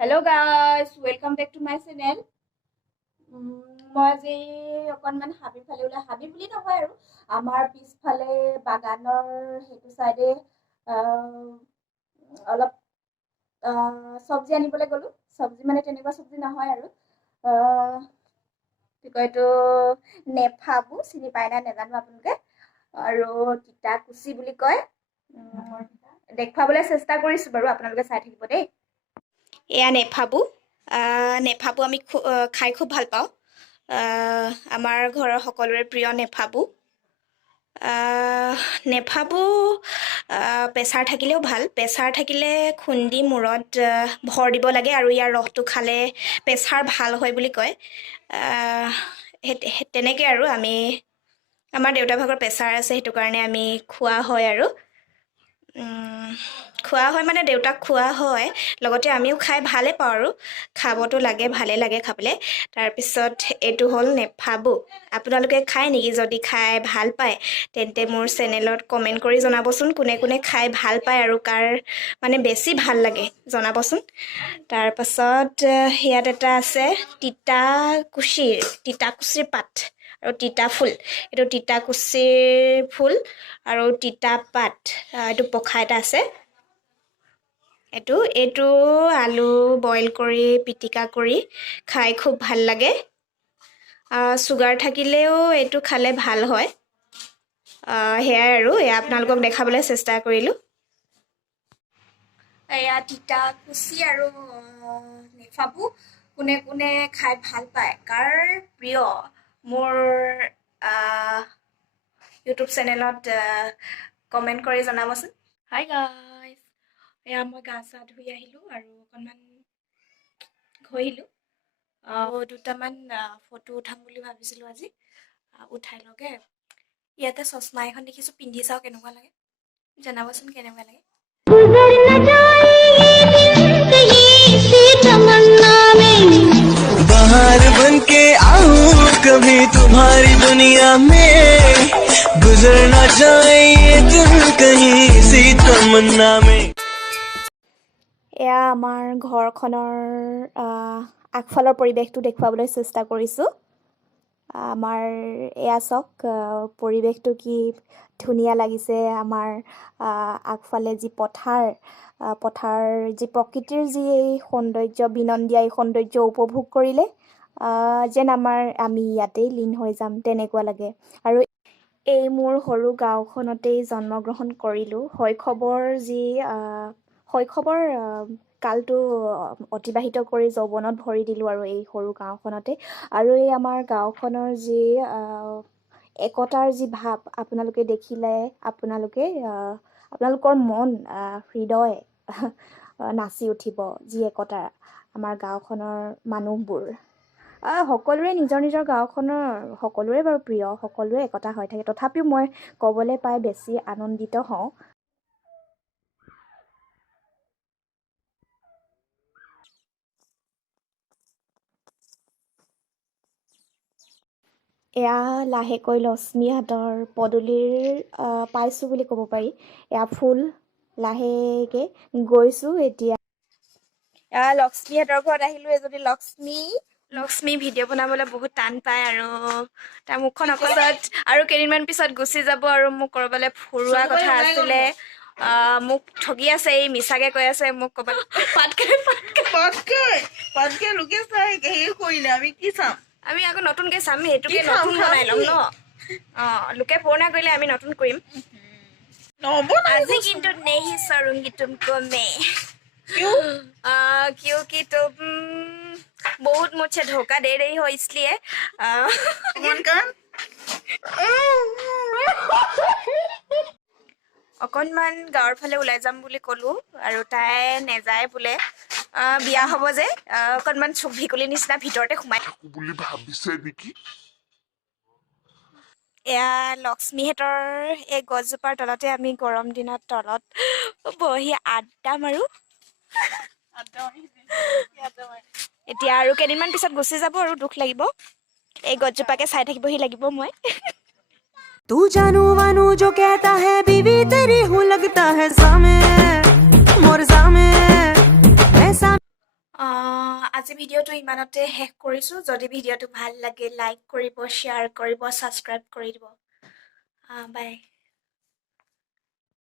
Hello guys, welcome back to my channel. মই আজি অকণমান হাবি ফালে ওলাই হাবি বুলি নহয় আৰু আমাৰ পিছফালে বাগানৰ হেতু সাইডে অলপ সবজি আনিবলৈ গলো সবজি মানে তেনেকুৱা সবজি নহয় আৰু কি কয় তো নেফাবু চিনি পায় না নেজানো আপোনালোকে আৰু তিতা কুচি বুলি কয় দেখুৱাবলৈ চেষ্টা কৰিছো বাৰু আপোনালোকে চাই থাকিব দেই এয়া নেফাবু নেফাবু আমি খাই খুব ভাল পাওঁ আমাৰ ঘৰৰ সকলোৰে প্ৰিয় নেফাবু নেফাবু প্ৰেছাৰ থাকিলেও ভাল প্ৰেছাৰ থাকিলে খুন্দি মূৰত ভৰ দিব লাগে আৰু ইয়াৰ ৰসটো খালে প্ৰেছাৰ ভাল হয় বুলি কয় তেনেকৈ আৰু আমি আমাৰ দেউতা ভাগৰ প্ৰেছাৰ আছে সেইটো কাৰণে আমি খোৱা হয় আৰু খোৱা হয় মানে দেউতাক খোৱা হয় লগতে আমিও খাই ভালে পাওঁ আৰু খাবতো লাগে ভালে লাগে খাবলৈ তাৰপিছত এইটো হ'ল নেফাবু আপোনালোকে খায় নেকি যদি খাই ভাল পায় তেন্তে মোৰ চেনেলত কমেণ্ট কৰি জনাবচোন কোনে কোনে খাই ভাল পায় আৰু কাৰ মানে বেছি ভাল লাগে জনাবচোন তাৰপাছত ইয়াত এটা আছে তিতাকুচিৰ পাত আৰু তিতা ফুল এইটো তিতাকুচিৰ ফুল আৰু তিতা পাত এইটো পখা এটা আছে এইটো আলু বইল কৰি পিটিকা কৰি খাই খুব ভাল লাগে সুগাৰ থাকিলেও এইটো খালে ভাল হয় হেয়াই আৰু এয়া আপোনালোকক দেখাবলৈ চেষ্টা কৰিলোঁ এয়া তিতাকুচি আৰু নেফাবু কোনে কোনে খাই ভাল পায় কাৰ প্ৰিয় মোৰ ইউটিউব চেনেলত কমেণ্ট কৰি জনাবচোন হাই গাইজ এয়া মই গা চা ধুই আহিলোঁ আৰু অকণমান ঘঁহিলোঁ দুটামান ফটো উঠাম বুলি ভাবিছিলোঁ আজি উঠাই লগে ইয়াতে চশমা এখন দেখিছোঁ পিন্ধি চাওঁ কেনেকুৱা লাগে জনাবচোন কেনেকুৱা লাগে बाहर बन के आऊं कभी तुम्हारी दुनिया में गुजरना चाहिए दिन कहीं इसी तमन्ना में এয়া আমাৰ ঘৰখনৰ আগফালৰ পৰিৱেশটো দেখুৱাবলৈ চেষ্টা কৰিছোঁ আমাৰ এয়া চাওক পৰিৱেশটো কি ধুনীয়া লাগিছে আমাৰ আগফালে যি পথাৰ যি প্ৰকৃতিৰ যি এই সৌন্দৰ্য বিনন্দীয়া এই সৌন্দৰ্য উপভোগ কৰিলে যেন আমি ইয়াতেই লীন হৈ যাম তেনেকুৱা লাগে আৰু এই মোৰ সৰু গাঁওখনতেই জন্মগ্ৰহণ কৰিলোঁ শৈশৱৰ কালটো অতিবাহিত কৰি যৌৱনত ভৰি দিলোঁ আৰু এই সৰু গাঁওখনতে আৰু এই আমাৰ গাঁওখনৰ যি একতাৰ যি ভাৱ আপোনালোকে দেখিলে আপোনালোকৰ মন হৃদয় নাচি উঠিব যি একতা আমাৰ গাঁওখনৰ মানুহবোৰ সকলোৰে নিজৰ নিজৰ গাঁওখনৰ সকলোৰে বাৰু প্ৰিয় সকলোৰে একতা হৈ থাকে তথাপিও মই ক'বলৈ পাই বেছি আনন্দিত হওঁ এয়া লাহেকৈ লক্ষ্মীহাতৰ পদূলিৰ পাইছোঁ বুলি ক'ব পাৰি এয়া ফুল লাহেকৈ গৈছোঁ এতিয়া এয়া লক্ষ্মীহাতৰ ঘৰত আহিলোঁ এজনী লক্ষ্মী ভিডিঅ' বনাবলৈ বহুত টান পায় আৰু তাৰ মুখখন অকণমান আৰু কেইদিনমান পিছত গুচি যাব আৰু মোক ক'ৰবালৈ ফুৰোৱা কথা আছিলে মোক ঠগি আছে এই মিছাকৈ কৈ আছে মোক ক'ৰবাত পাতকে লোকে চাই হেৰি কৰিলে আমি কি চাম আমি আকৌ নতুনকৈ চাম সেইটোকে নতুন বনাই ল'ম ন লোকে পুৰণা কৰিলে আমি নতুন কৰিম আজি কিন্তু নেহি সৰুংগি তুমকো মে क्योंकि तुम बहुत मुझे धोखा दे रही हो इसलिए অকণমান গাঁৱৰ ফালে ওলাই যাম বুলি ক'লোঁ আৰু তাই নেযায় বোলে বিয়া হ'ব যে অকণমান চুক ভিকুলিৰ নিচিনা ভিতৰতে সোমাই বুলি ভাবিছে নেকি এয়া লক্ষ্মীহেঁতৰ এই গছজোপাৰ তলতে আমি গৰম দিনত তলত বহি আড্ডা মাৰোঁ এতিয়া আৰু কেইদিনমান পিছত গুচি যাব আৰু দুখ লাগিব এই গছজোপাকে চাই থাকিবহি লাগিব মই तू जानू वानू जो कहता है बीवी तेरी हूँ लगता है सामे मोर सामे ऐसा আজি ভিডিঅ'টো ইমানতে শেষ কৰিছোঁ। যদি ভিডিঅ'টো ভাল লাগে লাইক কৰিব, শ্বেয়াৰ কৰিব, ছাবস্ক্ৰাইব কৰি দিব। বাই।